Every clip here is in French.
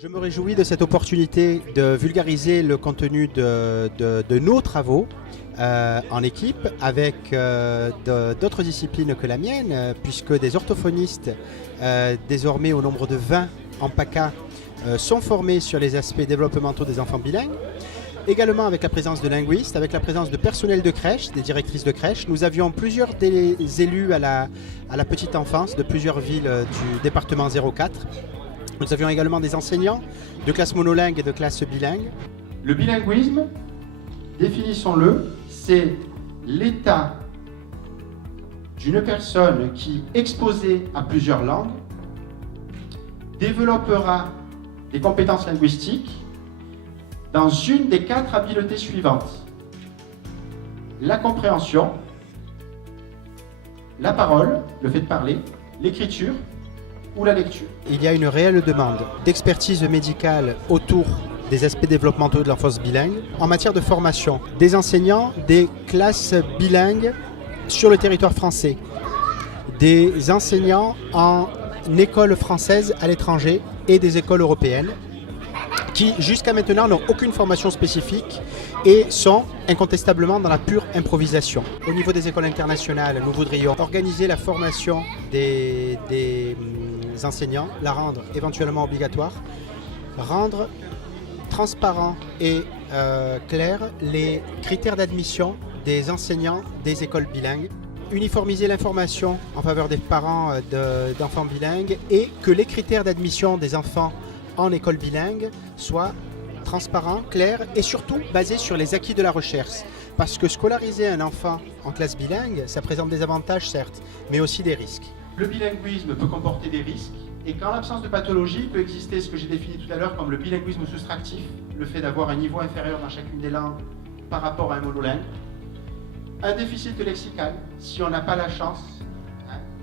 Je me réjouis de cette opportunité de vulgariser le contenu de nos travaux en équipe avec d'autres disciplines que la mienne, puisque des orthophonistes, désormais au nombre de 20 en PACA, sont formés sur les aspects développementaux des enfants bilingues. Également avec la présence de linguistes, avec la présence de personnels de crèche, des directrices de crèche. Nous avions plusieurs des élus à la petite enfance de plusieurs villes du département 04. Nous avions également des enseignants de classe monolingue et de classe bilingue. Le bilinguisme, définissons-le, c'est l'état d'une personne qui, exposée à plusieurs langues, développera des compétences linguistiques dans une des 4 habiletés suivantes: la compréhension, la parole, le fait de parler, l'écriture ou la lecture. Il y a une réelle demande d'expertise médicale autour des aspects développementaux de l'enfance bilingue en matière de formation des enseignants des classes bilingues sur le territoire français, des enseignants en école française à l'étranger et des écoles européennes qui jusqu'à maintenant n'ont aucune formation spécifique et sont incontestablement dans la pure improvisation. Au niveau des écoles internationales, nous voudrions organiser la formation des enseignants, la rendre éventuellement obligatoire, rendre transparent et clair les critères d'admission des enseignants des écoles bilingues, uniformiser l'information en faveur des parents d'enfants bilingues et que les critères d'admission des enfants en école bilingue soient transparents, clairs et surtout basés sur les acquis de la recherche. Parce que scolariser un enfant en classe bilingue, ça présente des avantages certes, mais aussi des risques. Le bilinguisme peut comporter des risques et qu'en l'absence de pathologie peut exister ce que j'ai défini tout à l'heure comme le bilinguisme soustractif, le fait d'avoir un niveau inférieur dans chacune des langues par rapport à un monolingue. Un déficit lexical, si on n'a pas la chance,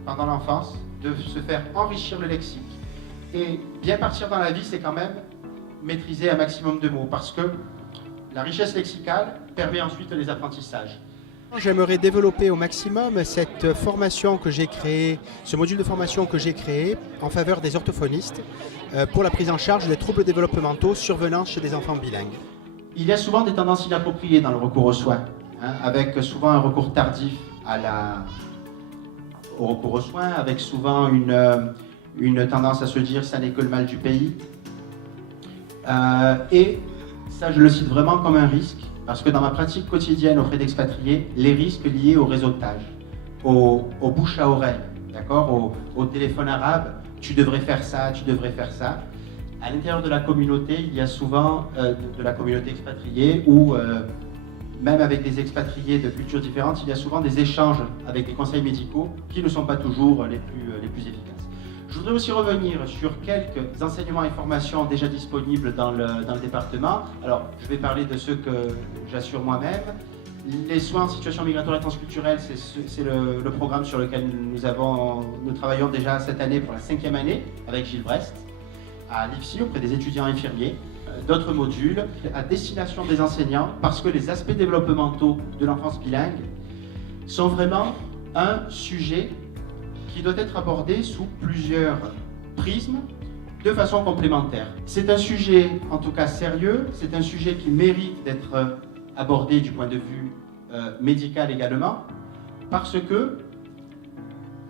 pendant l'enfance, de se faire enrichir le lexique. Et bien partir dans la vie, c'est quand même maîtriser un maximum de mots, parce que la richesse lexicale permet ensuite les apprentissages. J'aimerais développer au maximum cette formation que j'ai créée, ce module de formation que j'ai créé en faveur des orthophonistes pour la prise en charge des troubles développementaux survenant chez des enfants bilingues. Il y a souvent des tendances inappropriées dans le recours aux soins, avec souvent un recours tardif au recours aux soins, avec souvent une tendance à se dire ça n'est que le mal du pays. Et ça, je le cite vraiment comme un risque, parce que dans ma pratique quotidienne auprès d'expatriés, les risques liés au réseautage, au bouche à oreille, d'accord, au téléphone arabe, tu devrais faire ça, tu devrais faire ça. À l'intérieur de la communauté, il y a souvent, de la communauté expatriée, ou même avec des expatriés de cultures différentes, il y a souvent des échanges avec des conseils médicaux qui ne sont pas toujours les plus efficaces. Je voudrais aussi revenir sur quelques enseignements et formations déjà disponibles dans le département. Alors, je vais parler de ceux que j'assure moi-même. Les soins en situation migratoire et transculturelle, c'est le programme sur lequel nous travaillons déjà cette année pour la 5e année avec Gilles Brest à l'IFSI auprès des étudiants infirmiers. D'autres modules à destination des enseignants parce que les aspects développementaux de l'enfance bilingue sont vraiment un sujet qui doit être abordé sous plusieurs prismes de façon complémentaire. C'est un sujet en tout cas sérieux, c'est un sujet qui mérite d'être abordé du point de vue médical également, parce que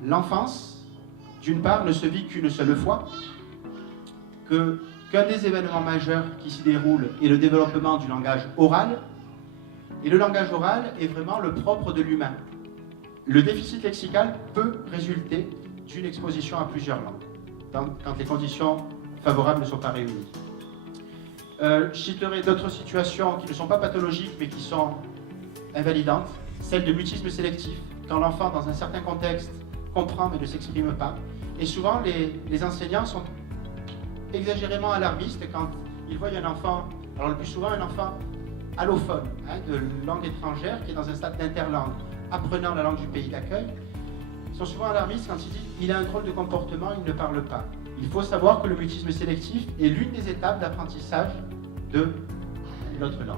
l'enfance, d'une part, ne se vit qu'une seule fois, qu'un des événements majeurs qui s'y déroule est le développement du langage oral, et le langage oral est vraiment le propre de l'humain. Le déficit lexical peut résulter d'une exposition à plusieurs langues, quand les conditions favorables ne sont pas réunies. Je citerai d'autres situations qui ne sont pas pathologiques, mais qui sont invalidantes, celle de mutisme sélectif, quand l'enfant, dans un certain contexte, comprend mais ne s'exprime pas. Et souvent, les enseignants sont exagérément alarmistes quand ils voient un enfant, alors le plus souvent un enfant allophone, de langue étrangère, qui est dans un stade d'interlangue, apprenant la langue du pays d'accueil, ils sont souvent alarmistes quand ils disent « il a un drôle de comportement, il ne parle pas ». Il faut savoir que le mutisme sélectif est l'une des étapes d'apprentissage de l'autre langue.